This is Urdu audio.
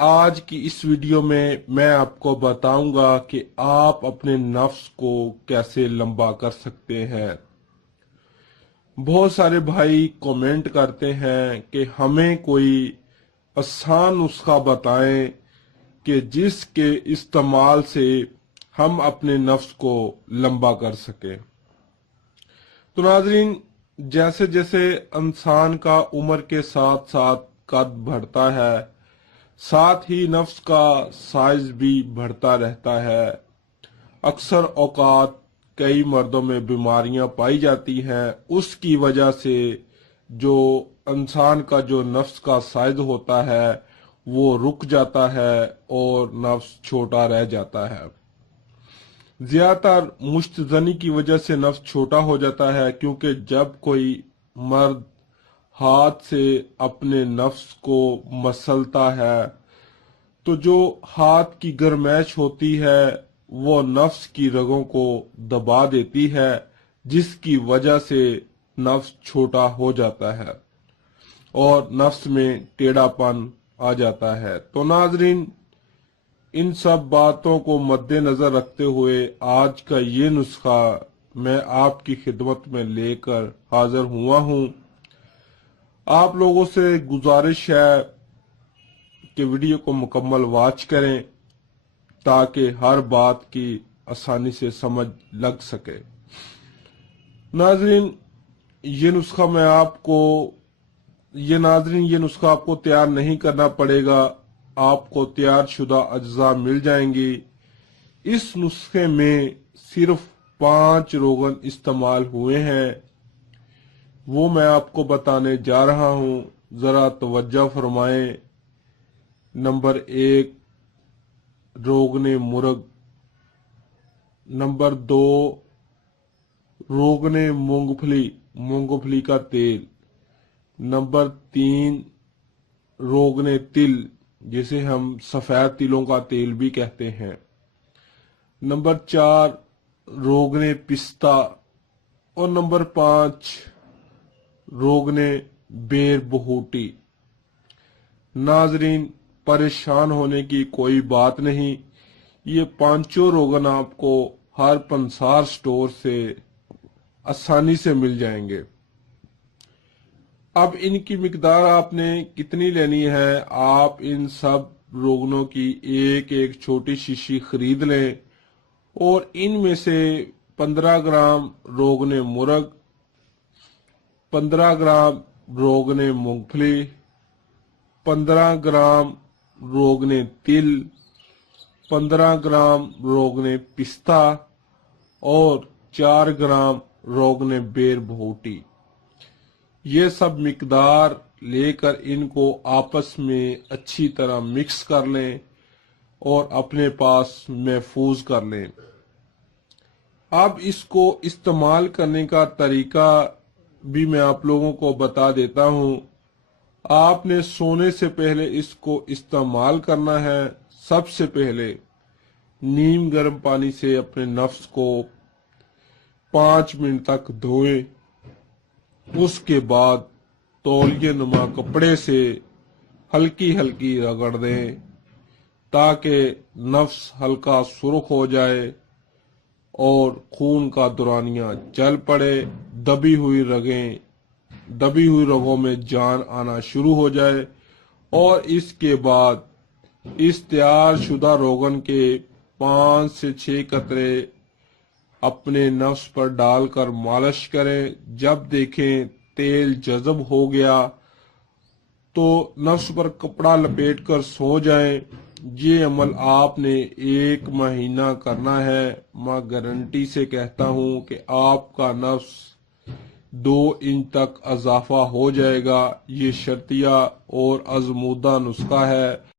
آج کی اس ویڈیو میں آپ کو بتاؤں گا کہ آپ اپنے نفس کو کیسے لمبا کر سکتے ہیں۔ بہت سارے بھائی کومنٹ کرتے ہیں کہ ہمیں کوئی آسان نسخہ بتائیں کہ جس کے استعمال سے ہم اپنے نفس کو لمبا کر سکیں۔ تو ناظرین، جیسے جیسے انسان کا عمر کے ساتھ ساتھ قد بڑھتا ہے، ساتھ ہی نفس کا سائز بھی بڑھتا رہتا ہے۔ اکثر اوقات کئی مردوں میں بیماریاں پائی جاتی ہیں، اس کی وجہ سے جو انسان کا جو نفس کا سائز ہوتا ہے وہ رک جاتا ہے اور نفس چھوٹا رہ جاتا ہے۔ زیادہ تر مشت زنی کی وجہ سے نفس چھوٹا ہو جاتا ہے، کیونکہ جب کوئی مرد ہاتھ سے اپنے نفس کو مسلتا ہے تو جو ہاتھ کی گرمائش ہوتی ہے وہ نفس کی رگوں کو دبا دیتی ہے، جس کی وجہ سے نفس چھوٹا ہو جاتا ہے اور نفس میں ٹیڑھا پن آ جاتا ہے۔ تو ناظرین، ان سب باتوں کو مد نظر رکھتے ہوئے آج کا یہ نسخہ میں آپ کی خدمت میں لے کر حاضر ہوا ہوں۔ آپ لوگوں سے گزارش ہے کہ ویڈیو کو مکمل واچ کریں تاکہ ہر بات کی آسانی سے سمجھ لگ سکے۔ ناظرین، یہ نسخہ آپ کو تیار نہیں کرنا پڑے گا، آپ کو تیار شدہ اجزاء مل جائیں گی۔ اس نسخے میں صرف 5 روغن استعمال ہوئے ہیں، وہ میں آپ کو بتانے جا رہا ہوں، ذرا توجہ فرمائیں۔ نمبر 1، روغن مرغ۔ نمبر 2، روغن مونگ پھلی کا تیل۔ نمبر 3، روغن تل، جسے ہم سفید تلوں کا تیل بھی کہتے ہیں۔ نمبر 4، روغن پستہ۔ اور نمبر 5، روغن بیر بہوٹی۔ ناظرین، پریشان ہونے کی کوئی بات نہیں، یہ 5 روغن آپ کو ہر پنسار سٹور سے آسانی سے مل جائیں گے۔ اب ان کی مقدار آپ نے کتنی لینی ہے؟ آپ ان سب روغنوں کی ایک چھوٹی شیشی خرید لیں اور ان میں سے 15 گرام روغن مرغ، 15 گرام روغن مونگ پھلی، 15 گرام روغن تل، 15 گرام روغن پستہ اور 4 گرام روغن بیر بہوٹی، یہ سب مقدار لے کر ان کو آپس میں اچھی طرح مکس کر لیں اور اپنے پاس محفوظ کر لیں۔ اب اس کو استعمال کرنے کا طریقہ بھی میں آپ لوگوں کو بتا دیتا ہوں۔ آپ نے سونے سے پہلے اس کو استعمال کرنا ہے۔ سب سے پہلے نیم گرم پانی سے اپنے نفس کو 5 منٹ تک دھوئیں، اس کے بعد تولیہ نما کپڑے سے ہلکی ہلکی رگڑ دیں تاکہ نفس ہلکا سرخ ہو جائے اور خون کا دورانیہ چل پڑے، دبی ہوئی رگوں میں جان آنا شروع ہو جائے، اور اس کے بعد اس تیار شدہ روغن کے 5 سے 6 قطرے اپنے نفس پر ڈال کر مالش کریں۔ جب دیکھیں تیل جذب ہو گیا تو نفس پر کپڑا لپیٹ کر سو جائیں۔ یہ عمل آپ نے 1 مہینہ کرنا ہے۔ میں گارنٹی سے کہتا ہوں کہ آپ کا نفس 2 انچ تک اضافہ ہو جائے گا۔ یہ شرطیہ اور آزمودہ نسخہ ہے۔